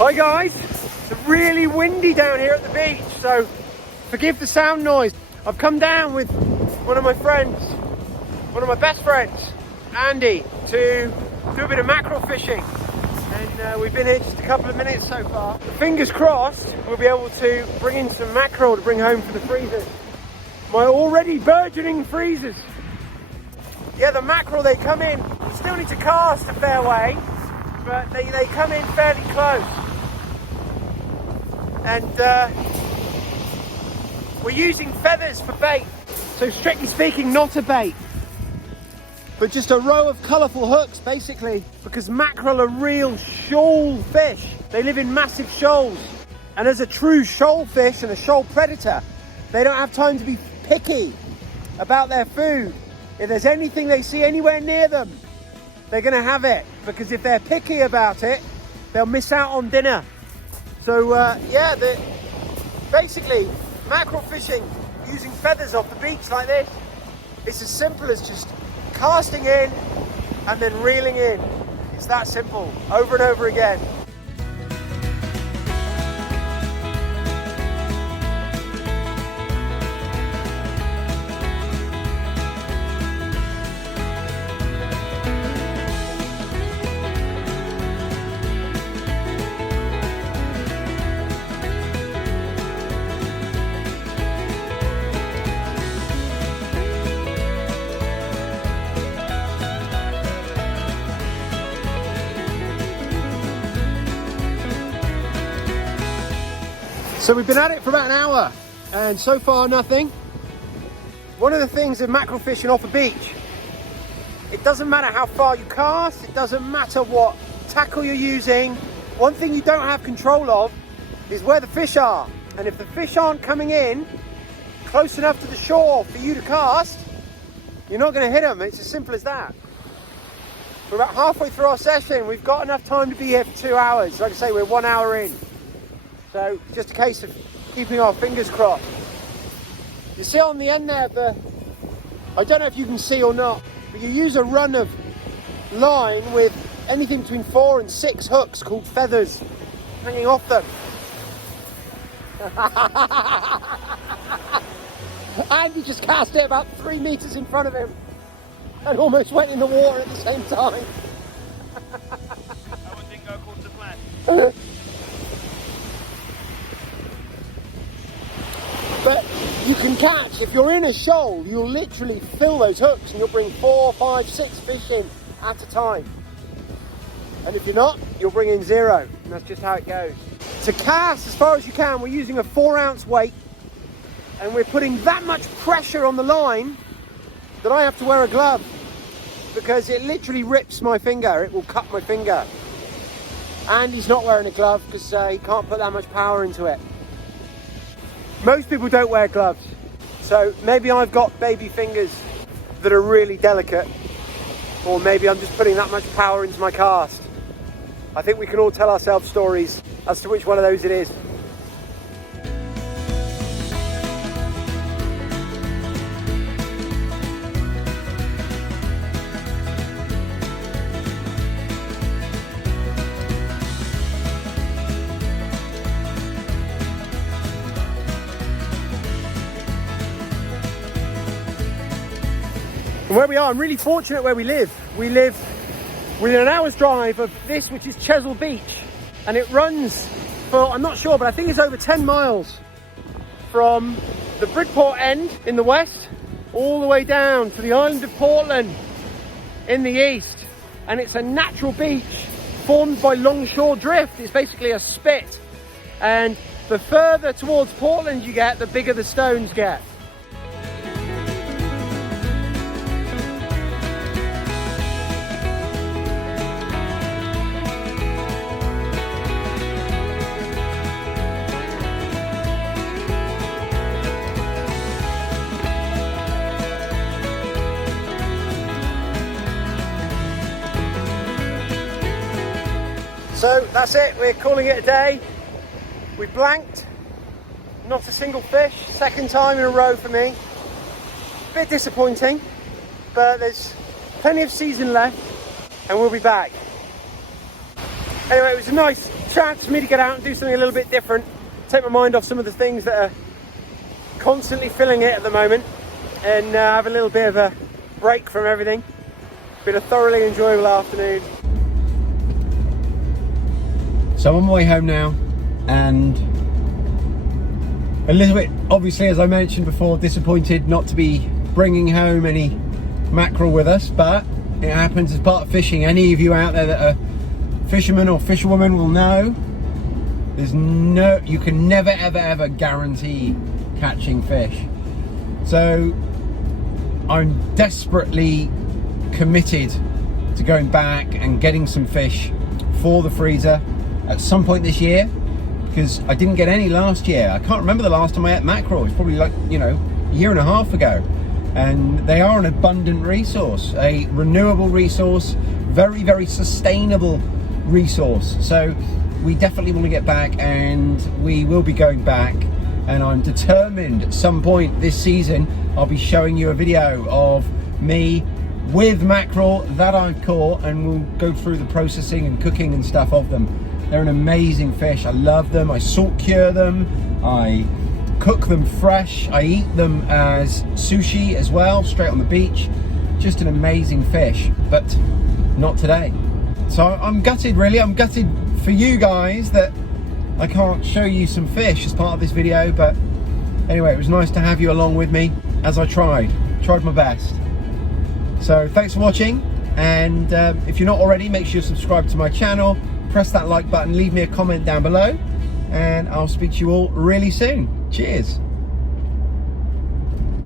Hi guys, it's really windy down here at the beach, so forgive the sound noise. I've come down with one of my friends, one of my best friends, Andy, to do a bit of mackerel fishing. And we've been here just a couple of minutes so far. Fingers crossed, we'll be able to bring in some mackerel to bring home for the freezers. My already burgeoning freezers. Yeah, the mackerel, they come in, we still need to cast a fair way, but they come in fairly close. And we're using feathers for bait. So strictly speaking, not a bait, but just a row of colourful hooks, basically, because mackerel are real shoal fish. They live in massive shoals. And as a true shoal fish and a shoal predator, they don't have time to be picky about their food. If there's anything they see anywhere near them, they're gonna have it, because if they're picky about it, they'll miss out on dinner. So yeah, basically mackerel fishing using feathers off the beach like this, it's as simple as just casting in and then reeling in. It's that simple, over and over again. So we've been at it for about an hour and so far nothing. One of the things of mackerel fishing off a beach, it doesn't matter how far you cast, it doesn't matter what tackle you're using. One thing you don't have control of is where the fish are. And if the fish aren't coming in close enough to the shore for you to cast, you're not going to hit them. It's as simple as that. We're about halfway through our session. We've got enough time to be here for 2 hours. Like I say, we're 1 hour in. So just a case of keeping our fingers crossed. You see on the end there, I don't know if you can see or not, but you use a run of line with anything between 4 and 6 hooks called feathers hanging off them. Andy just cast it about 3 meters in front of him and almost went in the water at the same time. That one didn't go according to plan. But you can catch, if you're in a shoal, you'll literally fill those hooks and you'll bring 4, 5, 6 fish in at a time. And if you're not, you'll bring in 0. And that's just how it goes. To cast as far as you can, we're using a 4-ounce weight and we're putting that much pressure on the line that I have to wear a glove because it literally rips my finger. It will cut my finger. And he's not wearing a glove because he can't put that much power into it. Most people don't wear gloves, so maybe I've got baby fingers that are really delicate, or maybe I'm just putting that much power into my cast. I think we can all tell ourselves stories as to which one of those it is. And where we are, I'm really fortunate where we live. We live within an hour's drive of this, which is Chesil Beach. And it runs for, I'm not sure, but I think it's over 10 miles from the Bridport end in the west, all the way down to the island of Portland in the east. And it's a natural beach formed by longshore drift. It's basically a spit. And the further towards Portland you get, the bigger the stones get. So that's it, we're calling it a day. We blanked, not a single fish, second time in a row for me. Bit disappointing, but there's plenty of season left and we'll be back. Anyway, it was a nice chance for me to get out and do something a little bit different, take my mind off some of the things that are constantly filling it at the moment, and have a little bit of a break from everything. Been a thoroughly enjoyable afternoon. So I'm on my way home now, and a little bit, obviously, as I mentioned before, disappointed not to be bringing home any mackerel with us, but it happens as part of fishing. Any of you out there that are fishermen or fisherwomen will know you can never ever guarantee catching fish. So I'm desperately committed to going back and getting some fish for the freezer at some point this year, because I didn't get any last year. I can't remember the last time I ate mackerel. It's probably like, you know, a year and a half ago. And they are an abundant resource, a renewable resource, very sustainable resource. So we definitely want to get back, and we will be going back, and I'm determined at some point this season I'll be showing you a video of me with mackerel that I've caught, and we'll go through the processing and cooking and stuff of them. They're an amazing fish. I love them. I salt cure them, I cook them fresh, I eat them as sushi as well, straight on the beach. Just an amazing fish, but not today. So I'm gutted, really. I'm gutted for you guys that I can't show you some fish as part of this video, but anyway, it was nice to have you along with me as I tried my best. So thanks for watching, and if you're not already, make sure you subscribe to my channel, press that like button, leave me a comment down below, and I'll speak to you all really soon. Cheers.